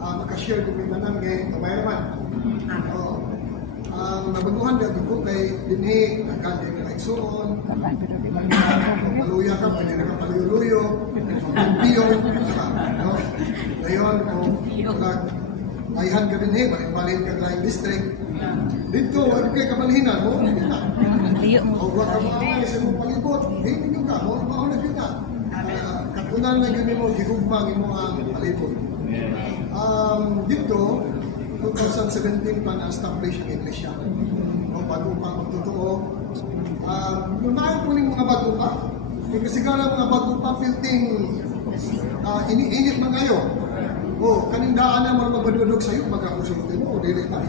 makashare kami naman ngayon, kamay naman. Ang nabaguhan na ko kay dinhi, nagkandi na nagsuon, paluya ka, pwede na ka paluyo-luyo, piyong, no? Ngayon, ayhan ka dinhi, balik-balik ka laing district. Dito, wag kay kabalhinan mo, kita. O wag ka maangay sa mong palibot, hindi ka, mo na kita. Katunan na gani mo, gihugmang mo ang palibot. Dito, 2017 pa na-establish ang iglesia. Bago pa magtotoo. Yung naayos po ng mga bago pa, kasi kala mga bago pa, filting iniinit man kayo. Kaning daan na mga mabadudog sa'yo, magkakusultin mo, o dili pa.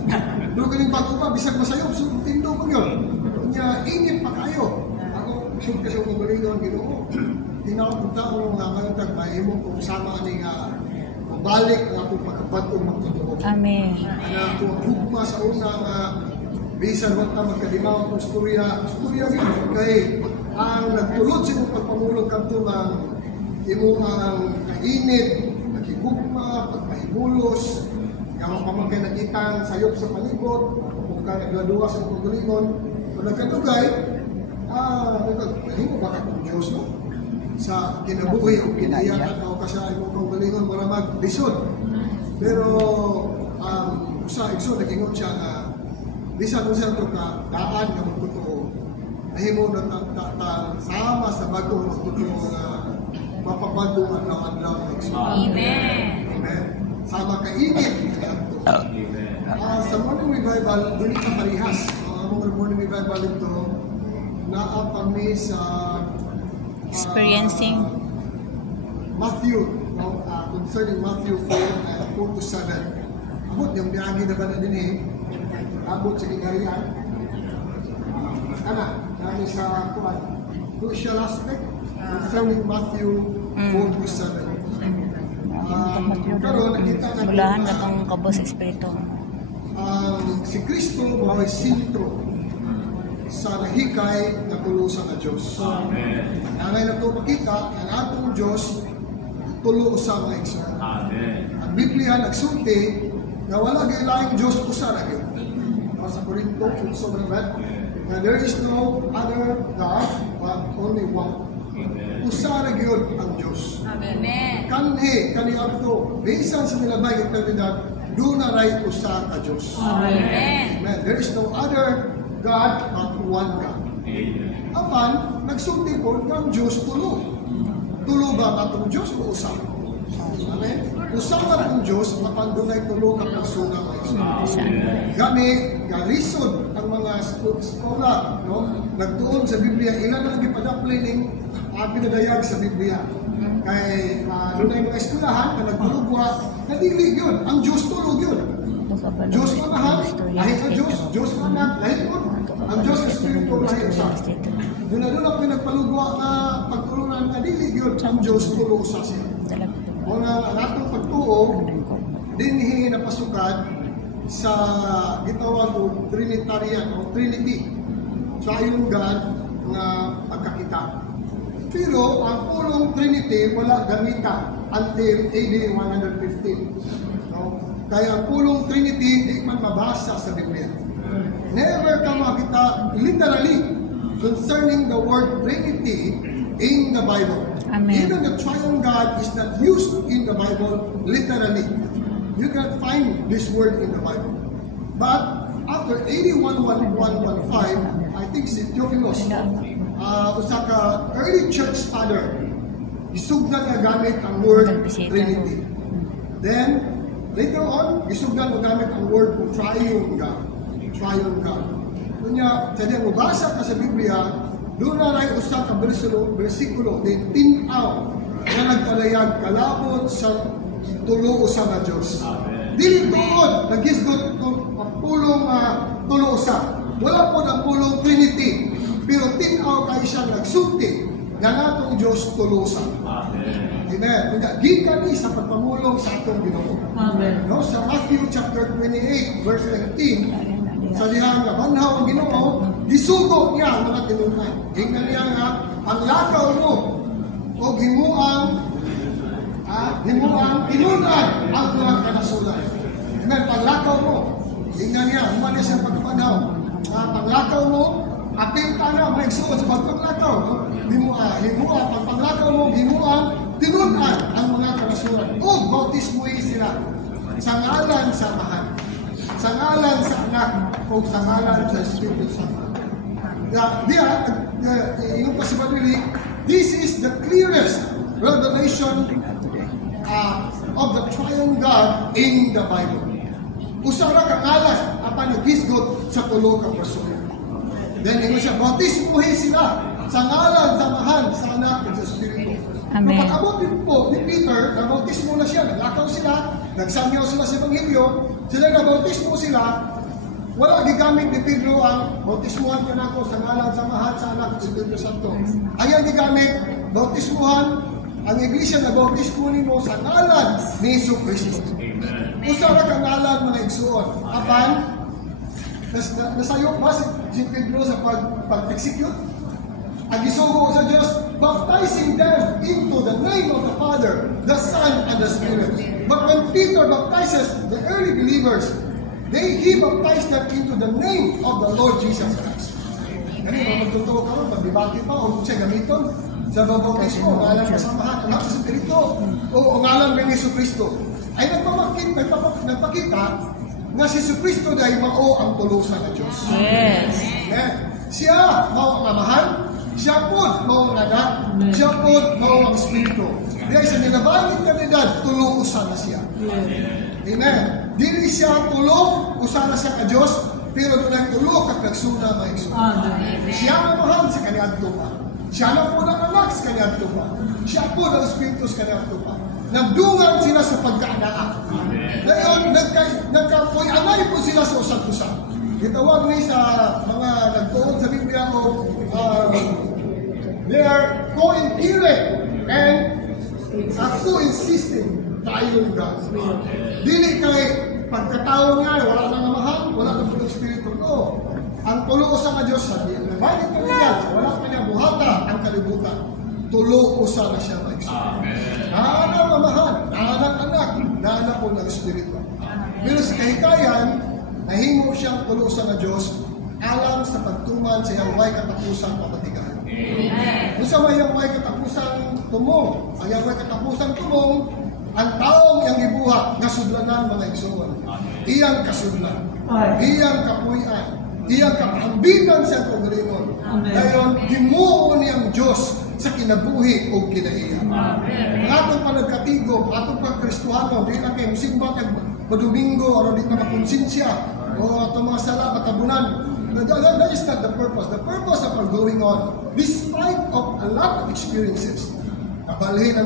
Doon kaning bago pa, bisag masayop, sultin doon ko yun. Kanya, init pa kayo. Ako, siyempre kasi ako mabalingon, ginoo. Tinawag-punta ko nga ngayon, tagmahimo kung sama ni balik ang akong pagkabatong magtotoo. Amen. Ana kung hugma sa una nga bisan wag ta magkalimaw kung storya yun. Kay ang nagtulod sa imong pagpamulong kanto ng imong kainit, naghigugma, pagpahimulos, yung pamangkay nakitang sayop sa palibot, kung ka nagladuwa sa imong paggalingon, kung nagkadugay, nagkahimo ba ka kung Diyos mo? Sa kinabuhi o kinayakan o kasya mo kong galingon para maglisod. Pero sa igsoon nagingon siya na bisan mo siya ito ka daan na magtotoo nahimo na sama sa bagong magtotoo na mapapagong adlaw-adlaw ng igsoon. Amen. Amen. Sama kainit. Sa morning revival, doon ka parihas. Ang morning revival ito, naapami sa Experiencing Matthew, concerning Matthew 4 to 7. Abot yung biyagi na ba na din abot sa kingarian. Dahil sa crucial aspect concerning Matthew 4 to 7. Pero nakita na mulahan na itong kabos espiritu. Si Kristo ay sintro sa nahikay na tulusan na Diyos. Amen. Angay na ito makita, ang atong Diyos tulo sa mga igsoon. Ang Biblia nagsulti na wala gaylaing Diyos usa ra gyud. Sa Corinto, so na there is no other God but only one. Usa ra gyud ang Diyos. Amen. Kanhi kani adto bisan sa nilabay eternidad do na ray usa ka Diyos. Amen. Amen. There is no other God but one God. Apan, nagsulti po ng Diyos tulo. Tulo ba ang atong Diyos o usa? Amen? Usa nga atong Diyos, apan dunay tulo ka persona nga isa. Gani, galisod ang mga eskola, no? Nagtuon sa Biblia, ilan na nagipadaplining pinadayag sa Biblia. Kay dunay mga eskolahan na nagtulugwa, nadili yun. Ang Diyos tulog yun. Diyos manahan, lahi ka Diyos, Diyos manak, lahi ko. Ang Diyos Espiritu lahi usa. Doon ako pinagpalugwa na pagtulunan na dili yun, ang Diyos tulo usa siya. Kung ang atong pagtuo, dinhi na pasukan sa gitawag o Trinitarian o Trinity. Sa ayon God nga pagkakita. Pero ang pulong Trinity wala gamita until AD 115. No? Kaya ang pulong Trinity di man mabasa sa Biblia. Never ka makita literally concerning the word Trinity in the Bible. Amen. Even the triune God is not used in the Bible literally. You can find this word in the Bible. But after AD 115, I think si Theophilus, usa ka early church father, isugdan nga gamit ang word Trinity. Then, later on, isugdan nga gamit ang word triune God. Triune God. Kunya, kaya mabasa ka sa Biblia, doon na rin usa ka versikulo, din tinaw na nagpalayag kalabot sa tulo usa na Diyos. Dili tuod, naghisgot kung pulong tulo usa. Wala po ng pulong Trinity. Pero tinaw kayo siya nagsulti nga natong Diyos tulo usa. Amen. Kaya gikan ni sa pagpamulong sa atong Ginoo. Amen. No, sa Matthew chapter 28 verse 19, sa dihang nga banhaw ang Ginoo, gisugo niya ang mga tinunan. Ingnan niya nga ang lakaw mo o himuang tinunan ang mga kanasulat. humanis ang pagpanaw. Panglakaw mo, apil ka na, may igsuon sa pagpaglakaw. No? Pagpanglakaw mo, himuan, tinunan ang mga kanasuran. O, bautismoy sila sa ngalan sa Amahan, sa ngalan sa Anak, o sa ngalan sa Espiritu Santo. Yung possibility, this is the clearest revelation of the triune God in the Bible. Usara ka ngalan, apan naghisgot sa tulo ka persona. Then, yung siya, bautismohin sila sa ngalan, sa Amahan, sa Anak, at sa Espiritu. Amen. Pag-abot din po ni Peter, nabautismo na siya, naglakaw sila, nagsangyaw sila sa Ebanghelyo, sila nabautismo sila, wala gigamit ni Pedro ang bautismuhan ka na ako sa ngalan, sa Amahan, sa Anak, at sa Espiritu Santo. Ayan gigamit, bautismuhan, ang iglesia na bautismo mo sa ngalan ni Jesu Cristo. Usara ka ngalan mga igsuon. Apan, nasayok ba si Pedro sa pag-execute? Ang isugo sa Diyos, baptizing them into the name of the Father, the Son, and the Spirit. But when Peter baptizes the early believers, he baptized them into the name of the Lord Jesus Christ. Ganun, magtuturo ka ron, magbibati pa, o kung siya gamiton, sa baptismo, ngalan kasamahan, anak sa Espiritu, o ngalan ni Jesu Cristo, ay nagpakita na si Jesu Cristo dahil mao ang tulusan ng Diyos. Yes. Amen. Siya mao ang Amahan, siya po mao ang Anak, siya po mao ang Espiritu. Dahil sa nilabayan ng kanidad, tulusan na siya. Amen. Dili siya tulo, usa na siya ka Diyos, pero doon ang tulo kag nagsuna maigsuon. Siya ang Amahan sa kaniyang tupa. Siya na po ng Anak sa kaniyang tupa. Siya po ng Espiritu sa kaniyang tupa. Nagdungan sila sa pagkaanaan. Ngayon, nagkapoy-anay po sila sa usap-usap. Itawag ni sa mga nagtuon sa Biblia ko, they are co-inherent and co-insisting tayo ng God. Dili kay pagkatao nga, wala nang Amahan, wala nang Espiritu ko. Ang tulo sa nga Diyos sa Biblia. Bakit kanila? Wala pa niya buhata ang kalibutan. Tulo usa na siya maigsuon. Naanak ang Amahan, naanak anak, naanak po ng Espiritu. Pero sa kahikayan, nahimo siyang tulusan na Diyos alang sa pagtuman sa iyang way katapusan papatigahan. Kung sa may iyang way katapusan tumong, ang iyang way katapusan tumong, ang taong iyang ibuhat nga sudlanan mga igsuon. Iyang kasudlan, iyang kapuyan, iyang kapahambigan sa kongregon. Dayon, himuon niyang Diyos sa kinabuhi o kinaiya. Atong panagkatigom, atong pagkristuhano, di na kayo musimba kag madomingo o di na makonsensya o itong mga sala matabunan. That is not the purpose. The purpose of our going on, despite of a lot of experiences, kabalhin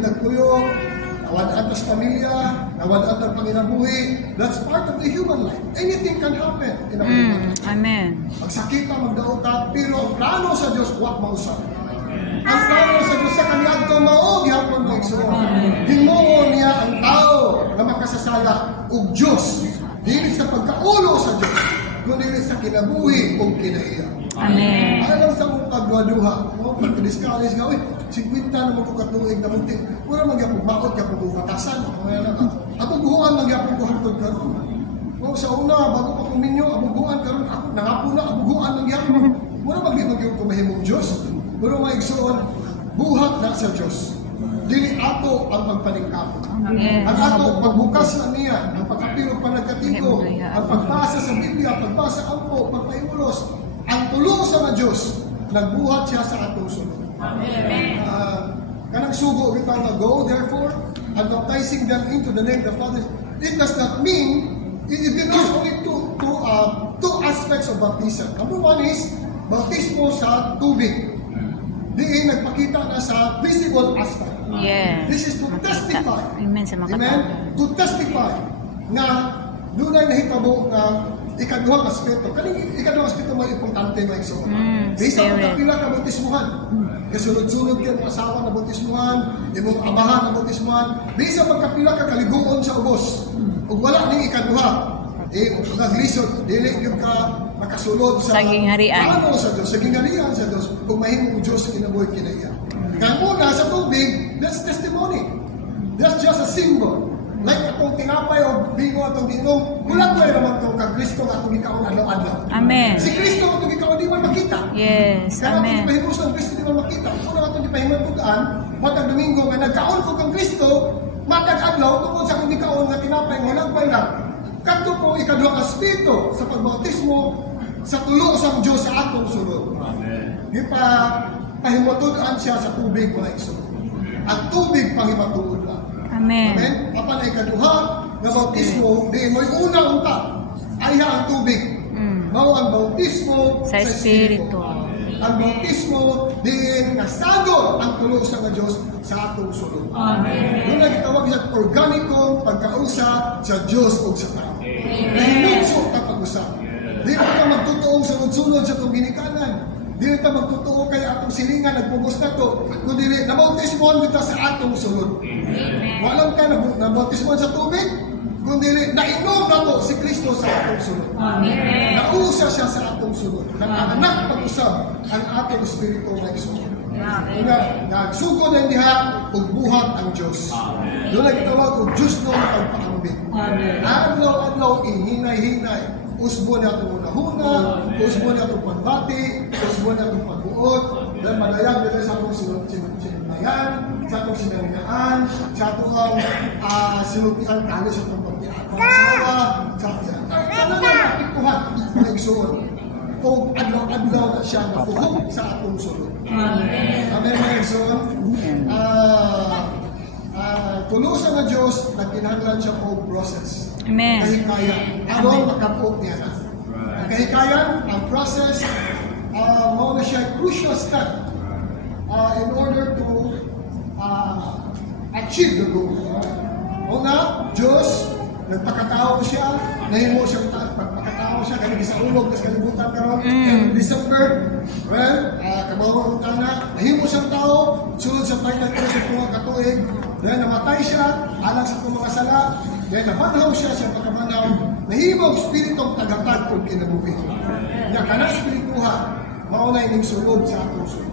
ng tuyo, nawadaan sa pamilya, nawadaan ng panginabuhi, that's part of the human life. Anything can happen in a human life. Amen. Magsakita, magdaota, pero ang plano sa Diyos, huwag mausap. Ang plano sa Diyos sa kanyang tumaog, yapon mo igsuon. Himuon niya ang tao na makasasala ug Diyos. Dili sa pagkaulo sa Diyos, kundi sa kinabuhi ug kinaiya. Amen. Alam sa mong pagduha, pagkadiskalis nga, 50 na mo katuig na munti. Pura magyapong bakot, yapong batasan. Abubuhan lang yapong buhantod karon. Sa una, bago pa kuminyo, abubuhan karon. Ako nangapo na, abubuhan lang yapong. Mura magyapong kumahimong Diyos. Pero mga igsoon, buhat na sa Diyos. Dili ato ang magpaningkap. Yes. Ang ato, pagbukas na niya, ang pagkapirog panagkatigo, ang pagbasa sa Biblia, pagbasa ampo, pagpaiulos, ang tulo sa mga Diyos, nagbuhat siya sa atong sunod. Kanang sugo, we found go, therefore, and baptizing them into the name of the Father. It does not mean, it denotes only two aspects of baptism. Number one is, baptismo sa tubig. Diin nagpakita na sa visible aspect. Yes. This is to testify. Amen sa makatao. Amen? To testify na doon ay nahitabo na ikaduhang aspeto. Kaning ikaduhang aspeto mo importante na igsoon. Bisa spirit. magkapila ka bautismuhan. Kasunod-sunod yan ang asawa na bautismuhan, imong amahan na bautismuhan. Bisa magkapila ka kaliguon sa ubos. Ug wala ning ikaduha. Naglisod, dili yung ka makasulod sa gingharian. plano sa Diyos, sa gingharian sa Diyos, kung mahimong Diyos kinabuhi kinaiya. Kaya muna sa tubig, that's testimony. That's just a symbol. Like atong tinapay o bingo atong ginom. Kulang ba naman ko kang Kristo nga atong gikaon adlaw-adlaw. Amen. Si Kristo atong gikaon di man makita. Yes. Kaya atong Amen. gipahimos ng Kristo di man makita. Kung atong gipahimutugan, matag Domingo nga nagkaon ko kang Kristo, matag adlaw tungod sa akong gikaon nga tinapay nga lagbay lang. Kadto po ikaduha ka espiritu sa pagbautismo sa tulo sang Dios sa atong sulod. Gipa pahimutugan siya sa tubig mga igsoon. Ang tubig panghimatulod lang. Amen. Amen? Apan ay kaduha nga bautismo, di mo'y una unta. Ayha ang tubig. Mao ang bautismo Sa Espiritu. Ang bautismo din nasagol ang tulo sa nga Dios sa atong sulod. Amen. Doon na gitawag sa organikong pagkausa sa Dios ug sa tao. Nahimutso ta pag-usap. Di na ta magtutuong sunod-sunod sa itong ginikanan. Di na ta magtutuo kay atong silingan nagpugos na to. Kundi nabautismoan kita sa atong sulod. Walang ka nabautismoan sa tubig, kundi nainom na to si Kristo sa atong sulod. Nausa siya sa atong sulod. Nag-anak pag-usab ang atong espiritu na isulod. Nagsugo na diha ug buhat ang Dios. Doon ang gitawag og Dios no pagpaambit. Adlaw-adlaw inhinay-hinay. Usbo na itong unahuna, usbo na itong pagbati, usbo na itong pagbuot, dahil madayag nila sa atong sinundayan, sa atong sinanginaan, sa atong sinundian tali sa itong pagkiatang asawa, sa kanan na napikuhan na igsuon. Kung adlaw-adlaw na siya mapuhog sa atong sulod. Amen mga igsuon. Tulusan na Diyos, nagkinahanglan siya po process. Amen. Kahikayan. Aron makapot niya na. Ang kahikayan, ang process, mo na siya crucial step in order to achieve the goal. Una, Diyos, nagpakatao siya, nahimo siyang pagpakatao siya, ganun sa ulog, kasi kalibutan karon every December, well, kabawang utana, nahimo siyang tao, sunod sa final sa mga katuig, then namatay siya, alang sa mga sala, then nabanhaw siya pagkabanhaw, nahimo ang spiritong tagatag kung kinabuhi. Kaya kanang spirituha, maunay ning sulod sa atong sulod.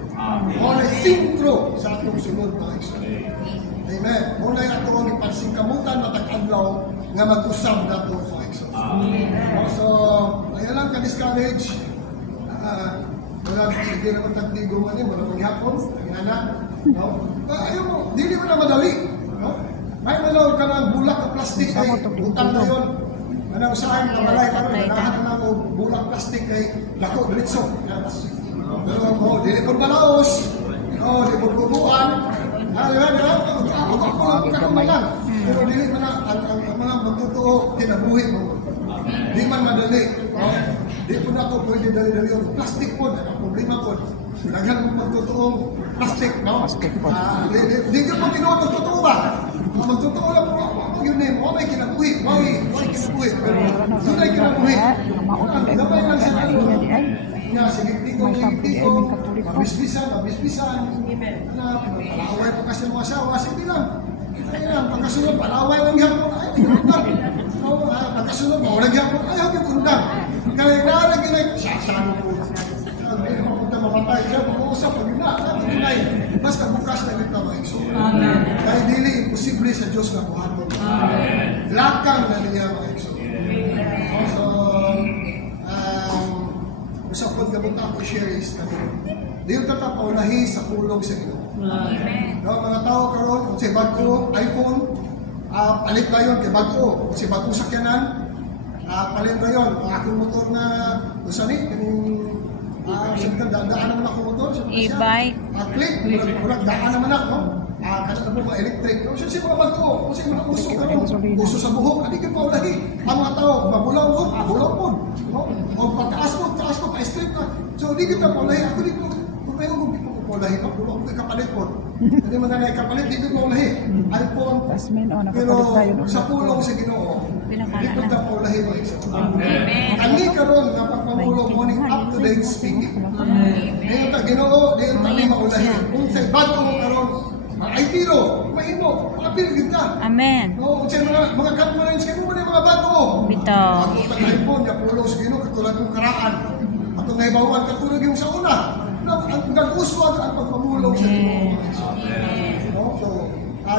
Maunay sintro sa atong sulod, mga igsoon. Amen. Maunay ato ang ipansingkamutan matag-adlaw nga mag-usab nato mga igsoon. So, ayan lang ka-discourage. Wala, sige naman tagdigo man yun, wala pang hapon, tagina. No? Ayaw mo, hindi mo na madali. No? May malaw ka ng bulak na plastic ay utang na yun. Anong saan na malay ka rin, nalahat na mo bulak plastic ay lako, diritso. Pero dili ko malaos, di ko bubuan. Ako lang. Pero dili man ang mga magtotoo kinabuhi mo. Di man madali. Di po na ako pwede dali-dali yung plastic po, ang problema po. Naghan mo magtotoong plastic, no? Di ka po tinuotong totoo ba? Magtotoo lang po ako yun eh, may kinabuhi, may kinabuhi. Pero doon ay kinabuhi. Gabay lang siya nga, sigigtigong, mabisbisan. Palaway po kasi mga asawa, sige lang. Ay lang, pagkasunod, palaway lang yapon, ay, undang. Pagkasunod, mawalag yapon, ay, hanggang undang. Kaya naragin siya po. Hindi naman punta mamatay siya, mag-uusap, pag-inay. Basta bukas na dito mga igsoon. Dahil dili, imposible sa Diyos na buhaton. Lakang na niya mga igsoon. So, usap po gabutan ko share is di yung tatapaunahi sa pulong sa Ginoo. No, mga tao karon kung si bago iPhone, palit na yun kay bago. Kung si bagong sakyanan, palit na yun. Ang akong motor na usani, daan naman ako motor. E-bike. Click, daan naman ako. Kasi na po mga electric. So, siya mga bago, kung siya mga uso ka rin, uso sa buhok, hindi ka pa ulahi. Ang mga tao, mabulaw po, bulaw po. O pagkaas po, pa-strip na. So, hindi kita pa ulahi. Ako dito, kung kayo kung dito ko pa ulahi, pagbulo ko kapalit po. Hindi man na kapalit, dito pa ulahi. iPhone, pero sa pulong sa Ginoo, hindi ko ta pa ulahi mo isa. Ani karon nga pagpamulong mo ni up-to-date speaking. Ngayon ta Ginoo, di ta ni maulahi. Kung sa bago mo karon, ay tiro, mahimo, apil gid ka. Amen. Oo, sa mga conference kayo mo mga bago. Bitaw. Ako sa iPhone, ya pulong sa Ginoo katulad ng karaan. Atong naibawan katulad yung sa una. Ang nag-uswag ang pagpamulong sa Ginoo. So,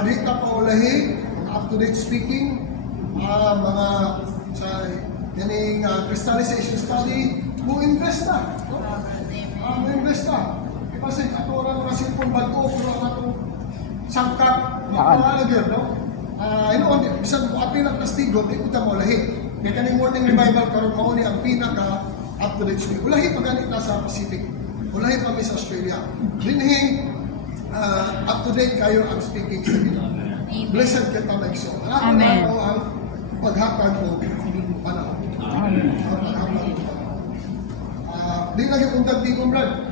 di ka pa ulahi, up-to-date speaking, mga sa yaning crystallization study, mo invest na. No? Mo invest na. Kasi ato ra mga cellphone bago pero ang atong sangkap makalagyan, no? Bisan mo apil ang kastigo, di ko mo lahi. Kaya kaning morning revival karon mao ni ang pinaka up to date. Ulahi pa ganit na sa Pacific. Ulahi pa mi sa Australia. Dinhi up to date kayo ang speaking sa Ginoo. Blessed kita maigso. Amen. Ang paghatag mo panahon. Di lagi undag di kumrad.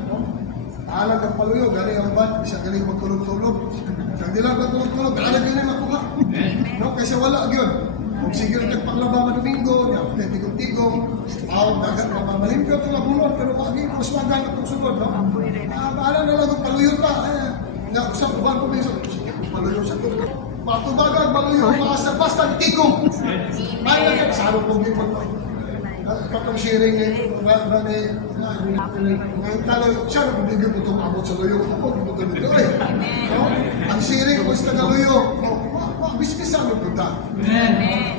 Alag ang paluyo, galing ang ban, isa galing magtulog-tulog. Sa di lang magtulog-tulog, alag yun ay makuha. No? Kasi wala yun. Kung sige rin nagpaglaba Domingo, tigong-tigong, dagat na mamalimpyo ito labulon, pero wagi, puswagan itong sunod, no? Bahala na lang ang paluyo ka. Usap ko ba ang pumiso? Sige, paluyo sa ito. Patubagan, paluyo, basta tigong. May lang, saro po din mo. Katong sharing ngayon talo, siya na hindi ko itong abot sa luyo. Ako, hindi ko ganito eh. Ang sharing ko sa luyo, biskisa mo ito ta.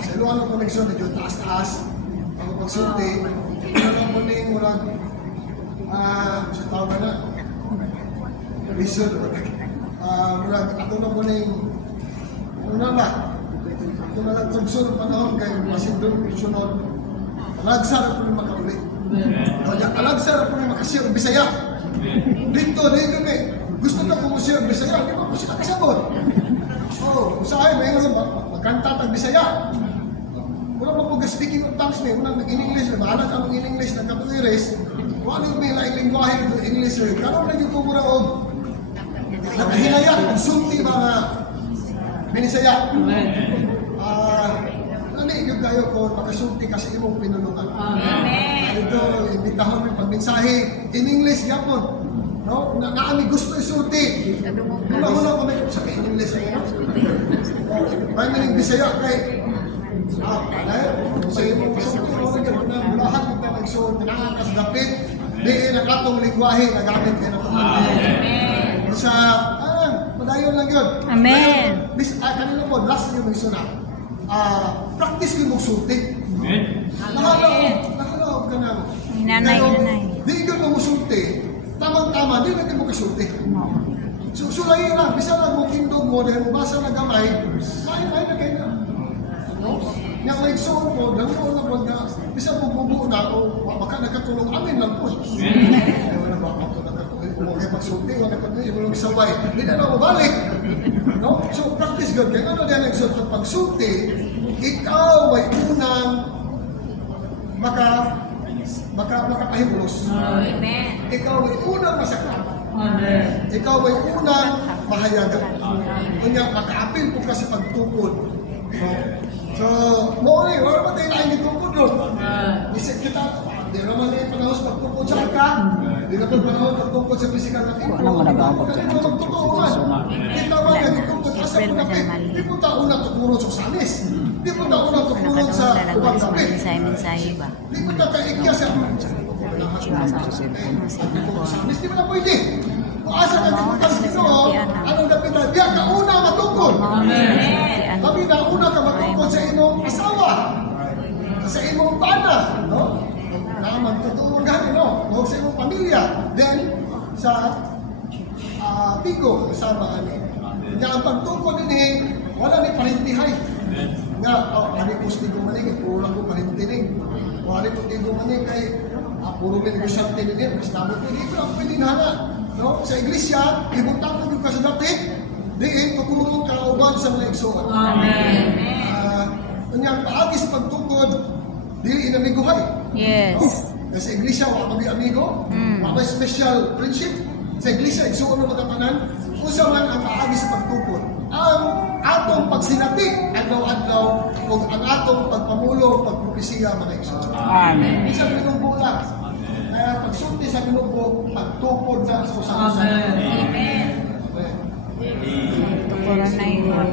Sa iluan ng koneksyon, medyo taas-taas. Ako pagsulti, walang muning, walang, sa tao na na. Reason, ako na muning, una na. Ako na lang tagsunod panahon kayo, masindong sunod. Alagsara po rin makauli. Alagsara po rin makasiyang Bisaya. Dito, kami. Gusto na po siyang Bisaya. Di ba po siya kasabot? Usahay, may nga magkanta tag Bisaya. Wala mo po speaking of tongues may unang nag-in-English. Bahala ka ng in-English na katuiris. Wala yung may laing lingwahe ng English. Karoon na yung kumura o nakahinaya. Sulti mga Binisaya. Yung kayo ko makasulti kasi imong pinulungan. Amen. Ito, imbitahon ng pagmensahe in English yapon. No? Naami gusto isulti. Una-una ko may sa in English. May mining Bisaya kay sa imong pasulti mo rin na mulahan kita nagsuot pinangakas dapit di na katong lingwahe na gamit kayo ng Amen. Sa padayon lang yun. Amen. Kanina po, last yung may sunat. Practice ko mong sulti. Nakalaog ka na. Inanay. Di ka na mo sulti. Tamang-tama, di na ka mo kasulti. Sulayin na. Bisa lang mo kindog mo, dahil mo basa na gamay, lain na kayo na. Yang may soul po, dahil mo na pag bisa mo bubuo na, o baka nagkatulong, amin lang po. Wala ba ako nagkatulong? Kung okay pagsulti, wala nagkatulong, walang sabay. Hindi na mabalik. No? So, practice God. Kaya ano din nagsuot sa pagsulti, ikaw ay unang makapahimulos. Amen. Ikaw ay unang masakap. Ikaw ay unang mahayagan. Kanya, makaapil po kasi pagtukod. No? So, wala ba tayo na inikukod doon? Isip kita, di naman yung panahon sa pagtukod sa arka, di naman panahon pagtukod sa pisikal na tipo. Ano mo nag-aabot ka ng pagtutukan? Kita ba nagtukod asa po na kayo? Di po taon na tukurot sa sanis. Di po taon na tukurot sa ubang dapit. Di po taon kaikya sa sanis. Di mo na pwede. Kung asa ka tukutan sa Ginoo, anong dapit na? Diya ka una matukod. Kami na una ka matukod sa imong asawa. Sa imong pana. No? Na magtutugan, no? O sa imong pamilya. Then, sa tigo, kasama ani. Nga ang pagtukod din wala ni parintihay. Nga, ari ko tigo manig, puro lang ko parintinig. O ari ko tigo manig kay puro may negosyante din, mas namin ko dito ang pwede na. No? Sa iglesia, ibutang ko yung kasadapit, diin, pagkulong ka uban sa mga igsoon. Amen. Kanyang paagis pagtukod, dili inamiguhay. Yes. No? Sa iglesia, wala kami amigo, wala may special friendship. Sa iglesia, igsoon na magkatanan, kung sa man ang paagis sa pagtukod. Ang atong pagsinati, adlaw-adlaw, o ang atong pagpamulo, pagpropesiya, mga igsoon. Amen. Isang pinugbulan. Kaya pagsulti sa pinugbo, pagtukod sa usahan. Amen. Tukuran na yun.